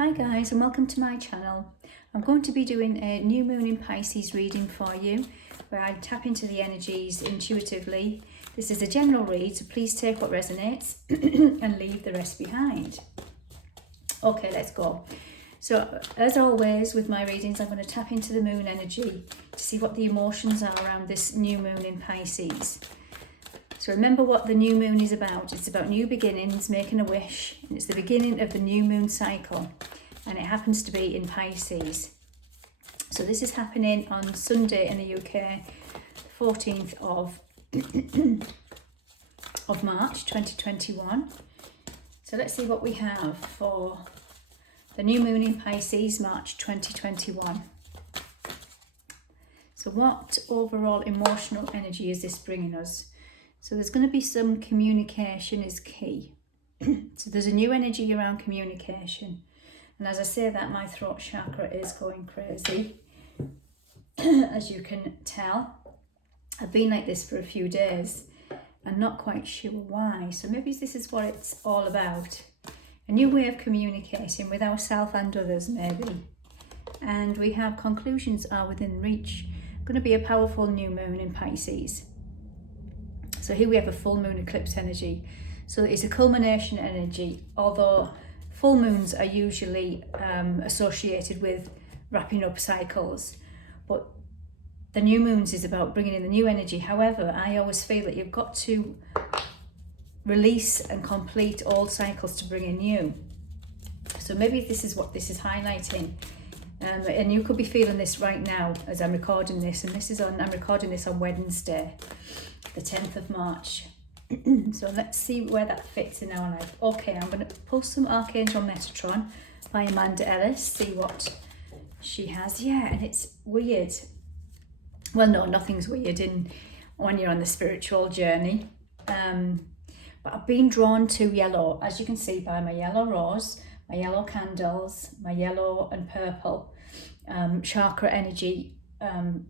Hi guys, and welcome to my channel. I'm going to be doing a new moon in Pisces reading for you, where I tap into the energies intuitively. This is a general read, so please take what resonates and leave the rest behind. Okay, let's go. So as always with my readings, I'm going to tap into the moon energy to see what the emotions are around this new moon in Pisces. So remember what the new moon is about. It's about new beginnings, making a wish, and it's the beginning of the new moon cycle, and it happens to be in Pisces. So this is happening on Sunday in the UK, 14th of March 2021. So let's see what we have for the new moon in Pisces, March 2021. So what overall emotional energy is this bringing us? So there's going to be some communication is key. So there's a new energy around communication. And as I say that, my throat chakra is going crazy. As you can tell, I've been like this for a few days and not quite sure why. So maybe this is what it's all about. A new way of communicating with ourselves and others, maybe. And we have conclusions are within reach. Going to be a powerful new moon in Pisces. So here we have a full moon eclipse energy. So it's a culmination energy, although full moons are usually associated with wrapping up cycles. But the new moons is about bringing in the new energy. However, I always feel that you've got to release and complete old cycles to bring in new. So maybe this is what this is highlighting. And you could be feeling this right now as I'm recording this. And I'm recording this on Wednesday, the 10th of March. So let's see where that fits in our life. Okay, I'm going to pull some Archangel Metatron by Ellis, see what she has. Yeah, and it's weird. Well, no, nothing's weird when you're on the spiritual journey. But I've been drawn to yellow, as you can see by my yellow rose, my yellow candles, my yellow and purple chakra energy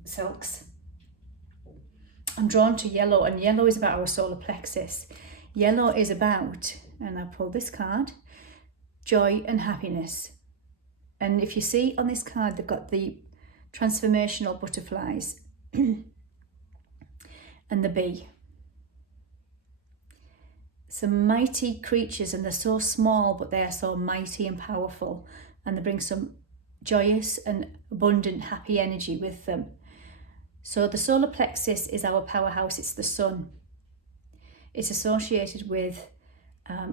silks. I'm drawn to yellow, and yellow is about our solar plexus. Yellow is about, and I pull this card, joy and happiness. And if you see on this card, they've got the transformational butterflies and the bee. Some mighty creatures, and they're so small, but they are so mighty and powerful, and they bring some joyous and abundant, happy energy with them. So the solar plexus is our powerhouse, it's the sun. It's associated with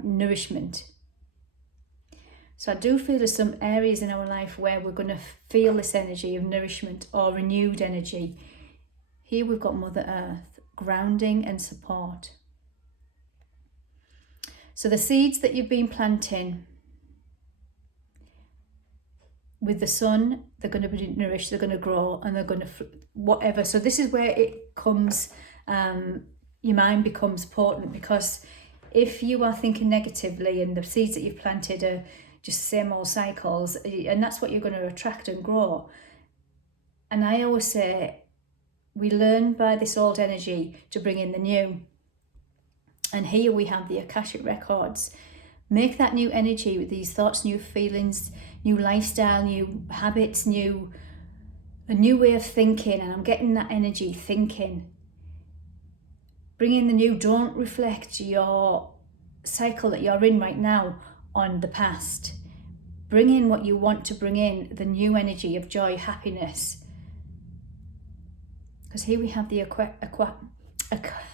nourishment. So I do feel there's some areas in our life where we're going to feel this energy of nourishment or renewed energy. Here we've got Mother Earth, grounding and support. So the seeds that you've been planting with the sun, they're going to be nourished, they're going to grow, and they're going to whatever. So this is where it comes, your mind becomes potent, because if you are thinking negatively and the seeds that you've planted are just the same old cycles, and that's what you're going to attract and grow. And I always say, we learn by this old energy to bring in the new. And here we have the Akashic records. Make that new energy with these thoughts, new feelings, new lifestyle, new habits, a new way of thinking. And I'm getting that energy thinking. Bring in the new. Don't reflect your cycle that you're in right now on the past. Bring in what you want to bring in, the new energy of joy, happiness. Because here we have the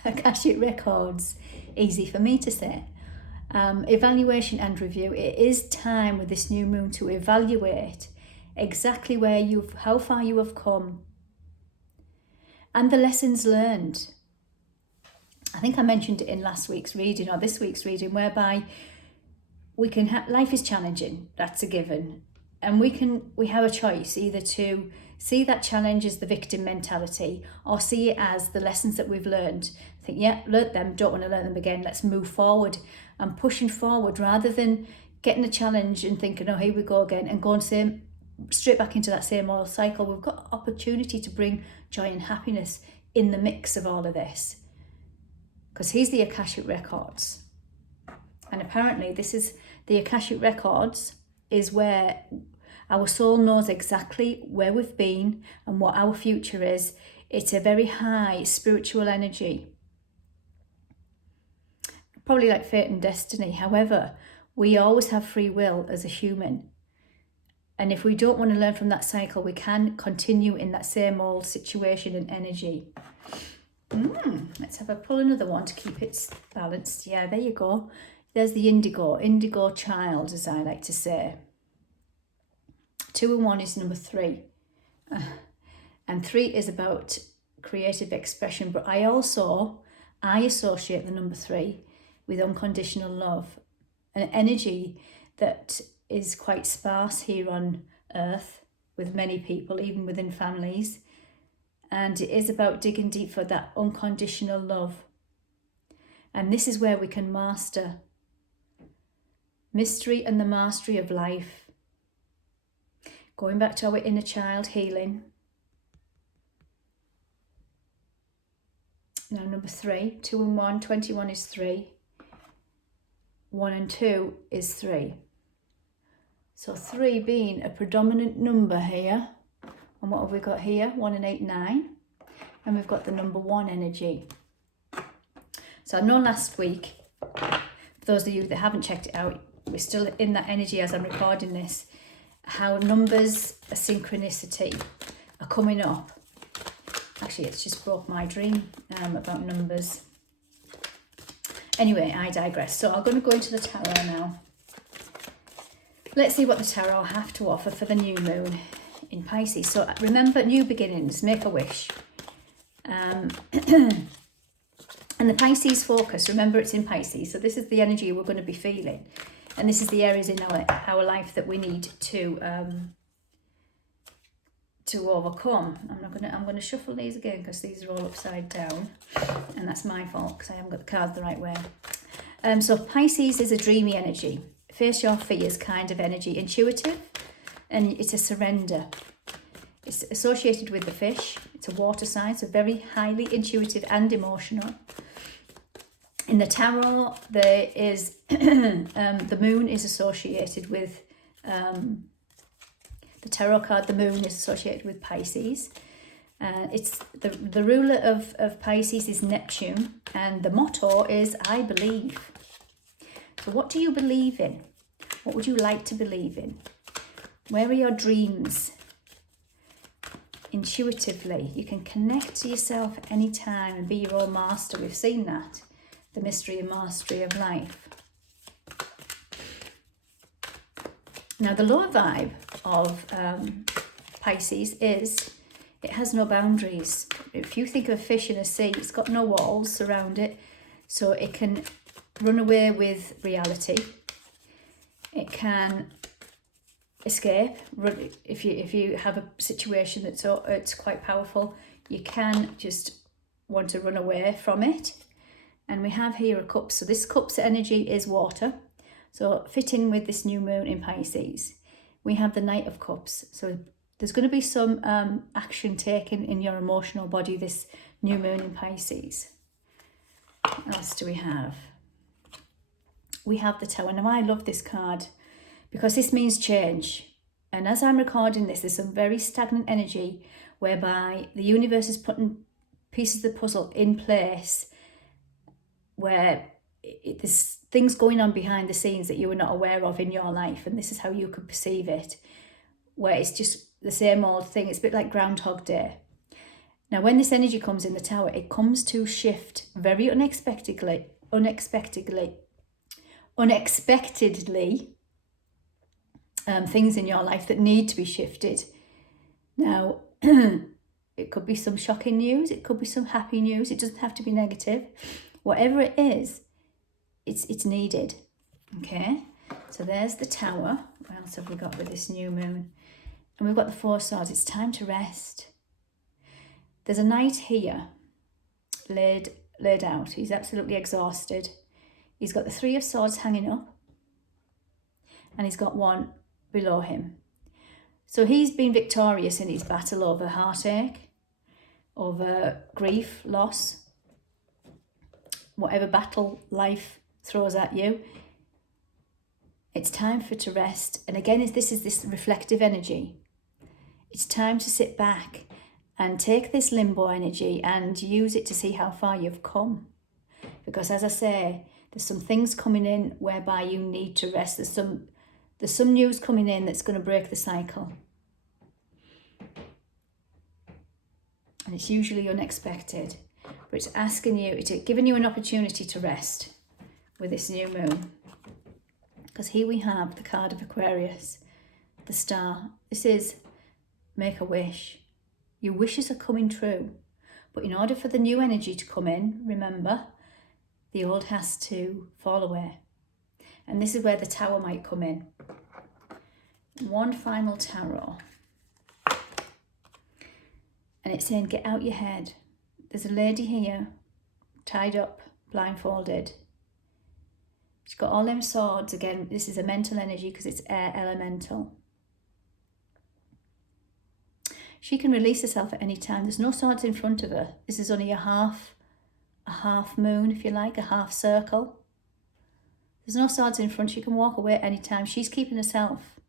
Akashic records. Easy for me to say. Evaluation and review. It is time with this new moon to evaluate exactly how far you have come and the lessons learned. I think I mentioned it in last week's reading or this week's reading, whereby we can life is challenging, that's a given, and we have a choice either to see that challenge as the victim mentality or see it as the lessons that we've learned. Think, yeah, learnt them, don't want to learn them again, let's move forward. And pushing forward rather than getting a challenge and thinking, oh, here we go again, and going straight back into that same old cycle. We've got opportunity to bring joy and happiness in the mix of all of this. Because here's the Akashic records. And apparently this is the Akashic records is where our soul knows exactly where we've been and what our future is. It's a very high spiritual energy. Probably like fate and destiny. However, we always have free will as a human. And if we don't want to learn from that cycle, we can continue in that same old situation and energy. Let's have a pull another one to keep it balanced. Yeah, there you go. There's the indigo child, as I like to say. 2 and 1 is number 3. And 3 is about creative expression. But I associate the number 3 with unconditional love. An energy that is quite sparse here on Earth with many people, even within families. And it is about digging deep for that unconditional love. And this is where we can master mystery and the mastery of life. Going back to our inner child healing. Now number 3, 2 and 1, 21 is 3. 1 and 2 is 3. So 3 being a predominant number here. And what have we got here? 1 and 8, 9. And we've got the number 1 energy. So I know last week, for those of you that haven't checked it out, we're still in that energy as I'm recording this, how numbers, a synchronicity are coming up. Actually, it's just broke my dream about numbers. Anyway, I digress. So I'm going to go into the tarot now. Let's see what the tarot have to offer for the new moon in Pisces. So remember, new beginnings, make a wish. And the Pisces focus, remember it's in Pisces. So this is the energy we're going to be feeling. And this is the areas in our life that we need to overcome. I'm going to shuffle these again because these are all upside down. And that's my fault because I haven't got the cards the right way. So Pisces is a dreamy energy. Face your fears kind of energy. Intuitive. And it's a surrender. It's associated with the fish. It's a water sign, so very highly intuitive and emotional. In the tarot, there is the moon is associated with the tarot card. The moon is associated with Pisces. It's the ruler of Pisces is Neptune, and the motto is I believe. So what do you believe in? What would you like to believe in? Where are your dreams? Intuitively, you can connect to yourself at any time and be your own master. We've seen that, the mystery and mastery of life. Now, the lower vibe of Pisces is it has no boundaries. If you think of a fish in a sea, it's got no walls around it, so it can run away with reality. It can escape. If you have a situation that's it's quite powerful, you can just want to run away from it. And we have here a cup. So this cup's energy is water. So fit in with this new moon in Pisces. We have the Knight of Cups. So there's going to be some action taken in your emotional body this new moon in Pisces. What else do we have? We have the Tower. Now I love this card because this means change. And as I'm recording this, there's some very stagnant energy whereby the universe is putting pieces of the puzzle in place where there's things going on behind the scenes that you were not aware of in your life, and this is how you could perceive it, where it's just the same old thing. It's a bit like Groundhog Day. Now, when this energy comes in the Tower, it comes to shift very unexpectedly things in your life that need to be shifted. Now, it could be some shocking news, it could be some happy news, it doesn't have to be negative. Whatever it is, it's needed. Okay, so there's the Tower. What else have we got with this new moon? And we've got the Four Swords. It's time to rest. There's a knight here laid out. He's absolutely exhausted. He's got the Three of Swords hanging up, and he's got one below him. So he's been victorious in his battle over heartache, over grief, loss, whatever battle life throws at you. It's time for to rest. And again, this is this reflective energy. It's time to sit back and take this limbo energy and use it to see how far you've come. Because as I say, there's some things coming in whereby you need to rest. There's some news coming in that's going to break the cycle. And it's usually unexpected. But it's asking you, it's giving you an opportunity to rest with this new moon. Because here we have the card of Aquarius, the star. This is make a wish. Your wishes are coming true. But in order for the new energy to come in, remember, the old has to fall away. And this is where the Tower might come in. One final tarot. And it's saying, get out your head. There's a lady here, tied up, blindfolded. She's got all them swords. Again, this is a mental energy because it's air elemental. She can release herself at any time. There's no swords in front of her. This is only a half moon, if you like, a half circle. There's no swords in front. She can walk away at any time. She's keeping herself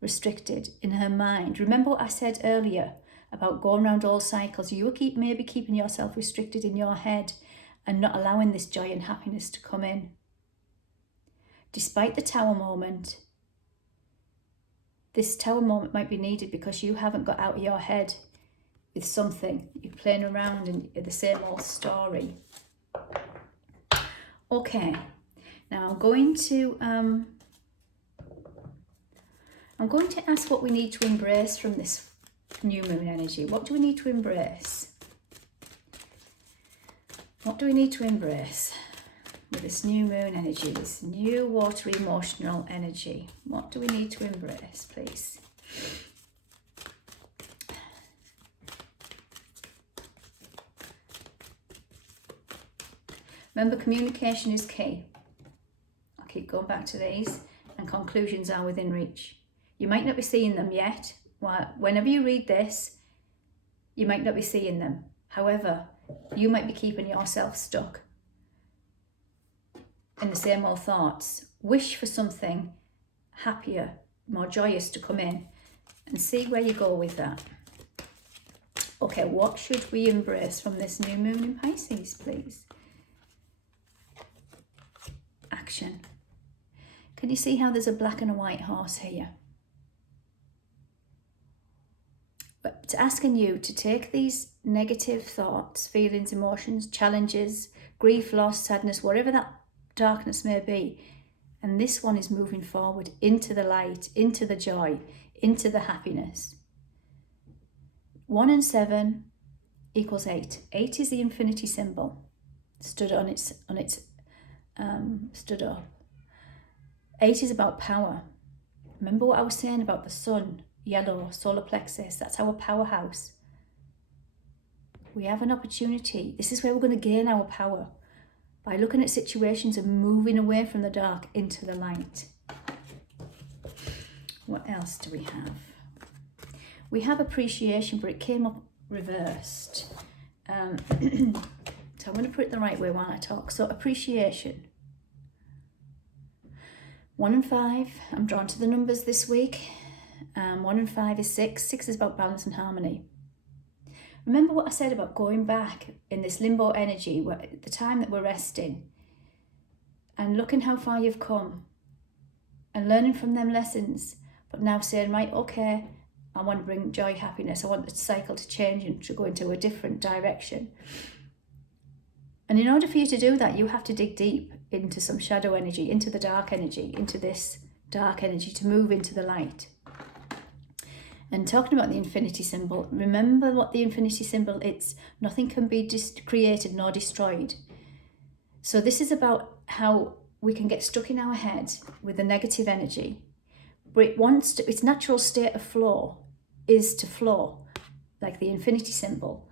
restricted in her mind. Remember what I said earlier about going around all cycles? You were maybe keeping yourself restricted in your head and not allowing this joy and happiness to come in. Despite the Tower moment, this Tower moment might be needed because you haven't got out of your head with something. You're playing around in the same old story. Okay, now I'm going to ask what we need to embrace from this new moon energy. What do we need to embrace? What do we need to embrace with this new moon energy, this new watery emotional energy? What do we need to embrace, please? Remember, communication is key. I'll keep going back to these, and conclusions are within reach. You might not be seeing them yet. Whenever you read this, you might not be seeing them. However, you might be keeping yourself stuck in the same old thoughts. Wish for something happier, more joyous to come in, and see where you go with that. Okay, what should we embrace from this new moon in Pisces, please? Action. Can you see how there's a black and a white horse here? But it's asking you to take these negative thoughts, feelings, emotions, challenges, grief, loss, sadness, whatever that darkness may be, and this one is moving forward into the light, into the joy, into the happiness. 1 and 7 equals 8. 8 is the infinity symbol, stood up. 8 is about power. Remember what I was saying about the sun, yellow, solar plexus, that's our powerhouse. We have an opportunity. This is where we're going to gain our power, by looking at situations and moving away from the dark into the light. What else do we have? We have appreciation, but it came up reversed. So I'm going to put it the right way while I talk. So appreciation. 1 and 5, I'm drawn to the numbers this week. 1 and 5 is 6. 6 is about balance and harmony. Remember what I said about going back in this limbo energy, where the time that we're resting, and looking how far you've come and learning from them lessons, but now saying, right, okay, I want to bring joy, happiness. I want the cycle to change and to go into a different direction. And in order for you to do that, you have to dig deep into some shadow energy, into the dark energy, into this dark energy, to move into the light. And talking about the infinity symbol, remember what the infinity symbol is. Nothing can be created nor destroyed. So this is about how we can get stuck in our head with the negative energy. But its natural state of flow is to flow, like the infinity symbol,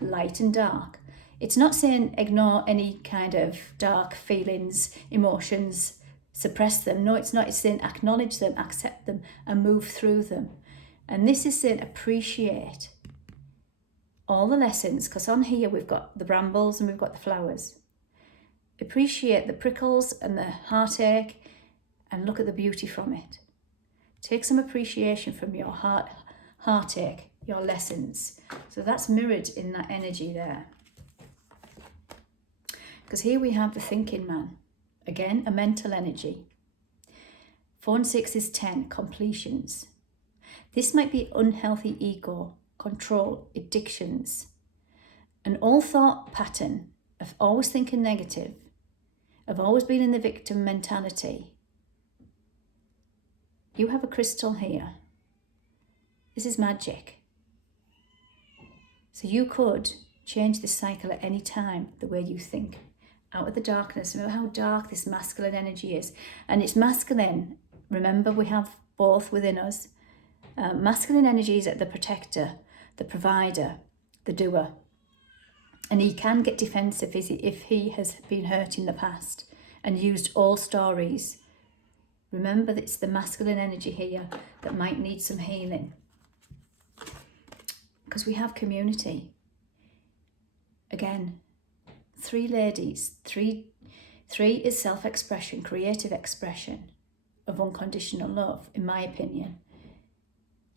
light and dark. It's not saying ignore any kind of dark feelings, emotions, suppress them. No, it's not. It's saying acknowledge them, accept them, and move through them. And this is saying appreciate all the lessons, because on here we've got the brambles and we've got the flowers. Appreciate the prickles and the heartache and look at the beauty from it. Take some appreciation from your heartache, your lessons. So that's mirrored in that energy there. Because here we have the thinking man. Again, a mental energy. 4 and 6 is 10, completions. This might be unhealthy ego, control, addictions, an all thought pattern of always thinking negative, of always being in the victim mentality. You have a crystal here. This is magic. So you could change this cycle at any time, the way you think. Out of the darkness. Remember how dark this masculine energy is. And it's masculine. Remember, we have both within us. Masculine energy is the protector, the provider, the doer. And he can get defensive if he has been hurt in the past and used all stories. Remember that it's the masculine energy here that might need some healing. Because we have community. Again, 3 ladies. 3 is self-expression, creative expression of unconditional love, in my opinion.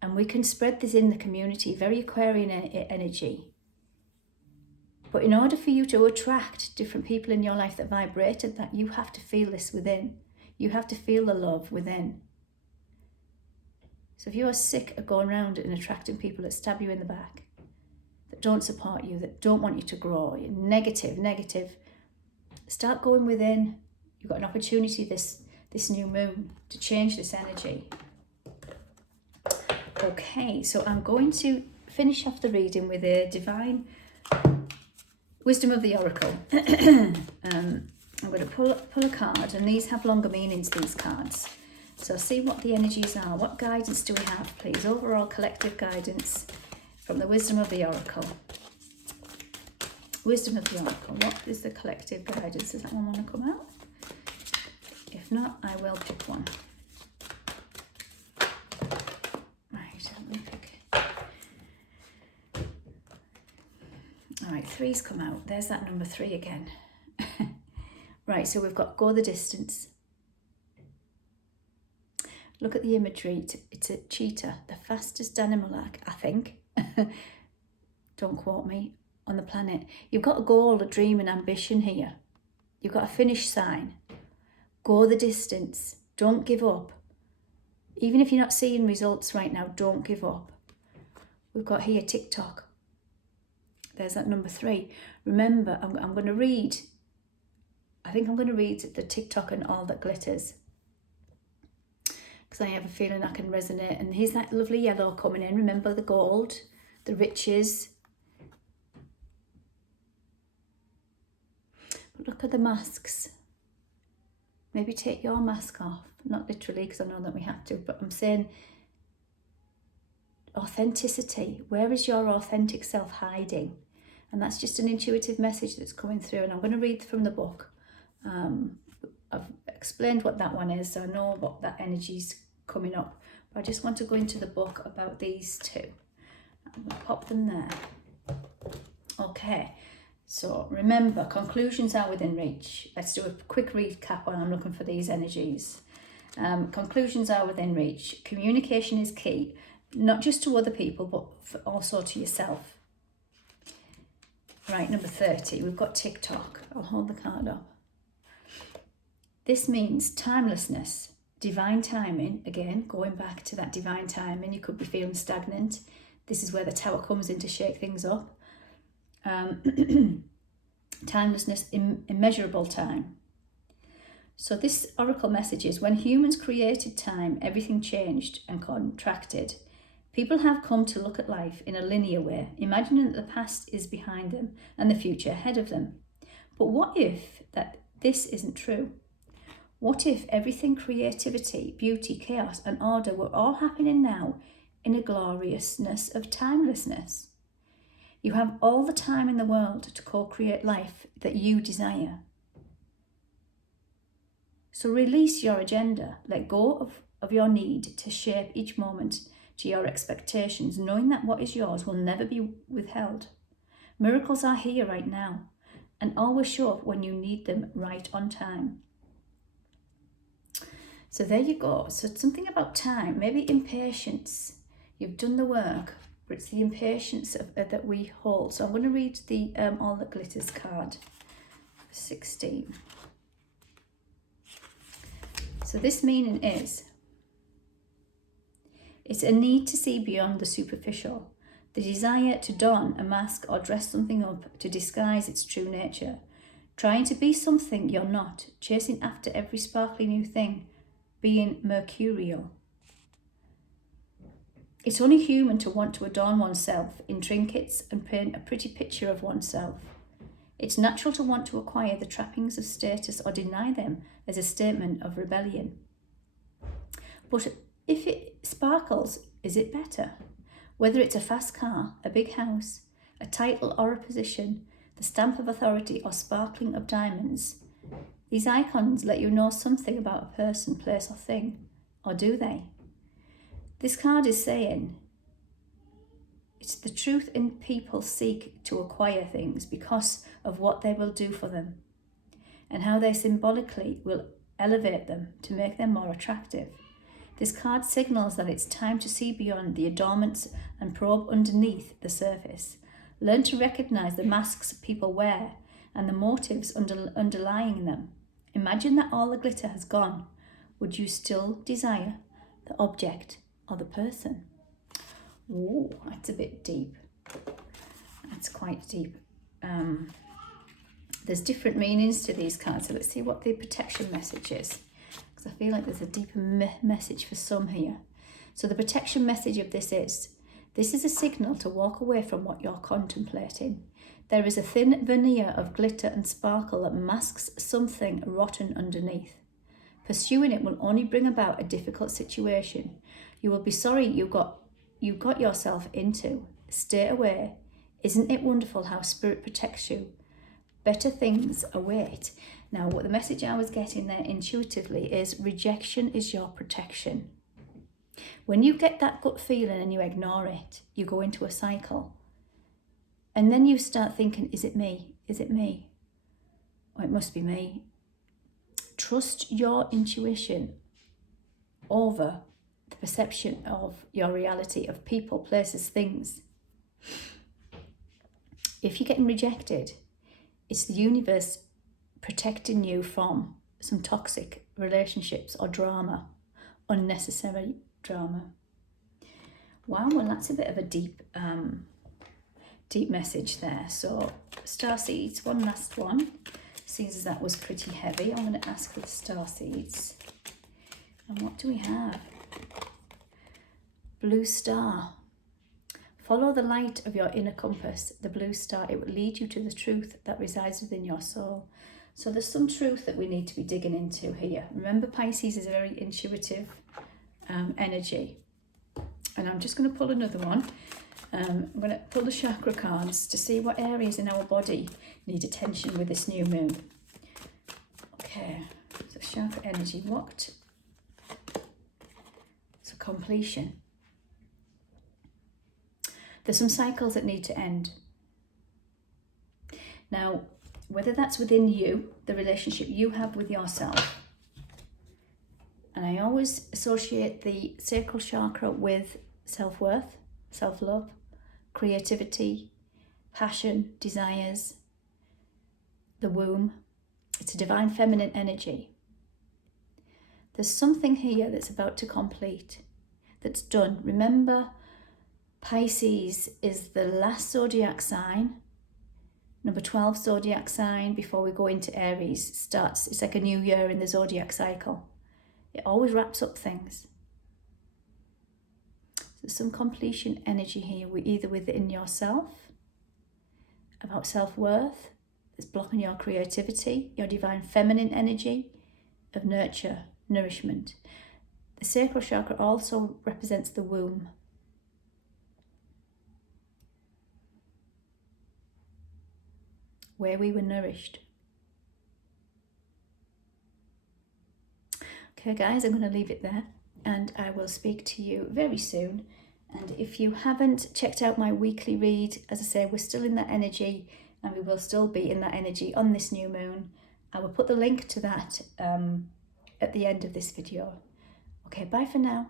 And we can spread this in the community, very Aquarian energy. But in order for you to attract different people in your life that vibrated that, you have to feel this within. You have to feel the love within. So if you are sick of going around and attracting people that stab you in the back, that don't support you, that don't want you to grow, you're negative, start going within. You've got an opportunity this new moon to change this energy. Okay, so I'm going to finish off the reading with a divine wisdom of the oracle. I'm going to pull a card, and these have longer meanings, these cards. So see what the energies are. What guidance do we have, please? Overall collective guidance from the wisdom of the oracle. Wisdom of the oracle. What is the collective guidance? Does that one want to come out? If not, I will pick one. Right, let me pick. All right, 3's come out. There's that number 3 again. Right, so we've got go the distance. Look at the imagery. It's a cheetah, the fastest animal, I think. Don't quote me, on the planet. You've got a goal, a dream, an ambition here. You've got a finish sign. Go the distance. Don't give up. Even if you're not seeing results right now, don't give up. We've got here TikTok. There's that number 3. Remember, I'm going to read. I think I'm going to read the TikTok and all that glitters. Because I have a feeling I can resonate. And here's that lovely yellow coming in. Remember the gold, the riches. But look at the masks. Maybe take your mask off. Not literally, because I know that we have to. But I'm saying authenticity. Where is your authentic self hiding? And that's just an intuitive message that's coming through. And I'm going to read from the book. I've explained what that one is, so I know what that energy's coming up. But I just want to go into the book about these 2. I'm going to pop them there. Okay, so remember, conclusions are within reach. Let's do a quick recap when I'm looking for these energies. Conclusions are within reach. Communication is key, not just to other people, but also to yourself. Right, number 30, we've got TikTok. I'll hold the card up. This means timelessness, divine timing. Again, going back to that divine timing, you could be feeling stagnant. This is where the Tower comes in to shake things up. Timelessness, immeasurable time. So this oracle message is, when humans created time, everything changed and contracted. People have come to look at life in a linear way, imagining that the past is behind them and the future ahead of them. But what if that this isn't true? What if everything, creativity, beauty, chaos and order were all happening now in a gloriousness of timelessness? You have all the time in the world to co-create life that you desire. So release your agenda, let go of your need to shape each moment to your expectations, knowing that what is yours will never be withheld. Miracles are here right now and always show up when you need them, right on time. So there you go. So it's something about time, maybe impatience. You've done the work, but it's the impatience that we hold. So I'm going to read the All That Glitters card, 16. So this meaning is, it's a need to see beyond the superficial, the desire to don a mask or dress something up to disguise its true nature, trying to be something you're not, chasing after every sparkly new thing, being mercurial. It's only human to want to adorn oneself in trinkets and paint a pretty picture of oneself. It's natural to want to acquire the trappings of status or deny them as a statement of rebellion. But if it sparkles, is it better? Whether it's a fast car, a big house, a title or a position, the stamp of authority or sparkling of diamonds, these icons let you know something about a person, place or thing, or do they? This card is saying it's the truth in people seek to acquire things because of what they will do for them and how they symbolically will elevate them to make them more attractive. This card signals that it's time to see beyond the adornments and probe underneath the surface. Learn to recognize the masks people wear and the motives underlying them. Imagine that all the glitter has gone. Would you still desire the object or the person? Ooh, that's a bit deep. That's quite deep. There's different meanings to these cards, so let's see what the protection message is, because I feel like there's a deeper message for some here. So the protection message of this is a signal to walk away from what you're contemplating. There is a thin veneer of glitter and sparkle that masks something rotten underneath. Pursuing it will only bring about a difficult situation. You will be sorry you got yourself into. Stay away. Isn't it wonderful how spirit protects you? Better things await. Now, what the message I was getting there intuitively is rejection is your protection. When you get that gut feeling and you ignore it, you go into a cycle. And then you start thinking, is it me? Is it me? Oh, it must be me. Trust your intuition over the perception of your reality, of people, places, things. If you're getting rejected, it's the universe protecting you from some toxic relationships or drama, unnecessary drama. Wow, well, that's a bit of a deep message there. So, starseeds, one last one. Seems as that was pretty heavy. I'm going to ask for the starseeds. And what do we have? Blue star. Follow the light of your inner compass, the blue star. It will lead you to the truth that resides within your soul. So there's some truth that we need to be digging into here. Remember, Pisces is a very intuitive energy. And I'm just going to pull another one. I'm going to pull the chakra cards to see what areas in our body need attention with this new moon. Okay, so chakra energy, what? So completion. There's some cycles that need to end. Now, whether that's within you, the relationship you have with yourself, and I always associate the sacral chakra with self-worth, self-love, creativity, passion, desires, the womb. It's a divine feminine energy. There's something here that's about to complete, that's done. Remember, Pisces is the last zodiac sign, number 12 zodiac sign before we go into Aries. Starts, it's like a new year in the zodiac cycle. It always wraps up things. There's some completion energy here, either within yourself, about self-worth, that's blocking your creativity, your divine feminine energy of nurture, nourishment. The sacral chakra also represents the womb. Where we were nourished. Okay guys, I'm going to leave it there and I will speak to you very soon. And if you haven't checked out my weekly read, as I say, we're still in that energy and we will still be in that energy on this new moon. I will put the link to that at the end of this video. Okay, bye for now.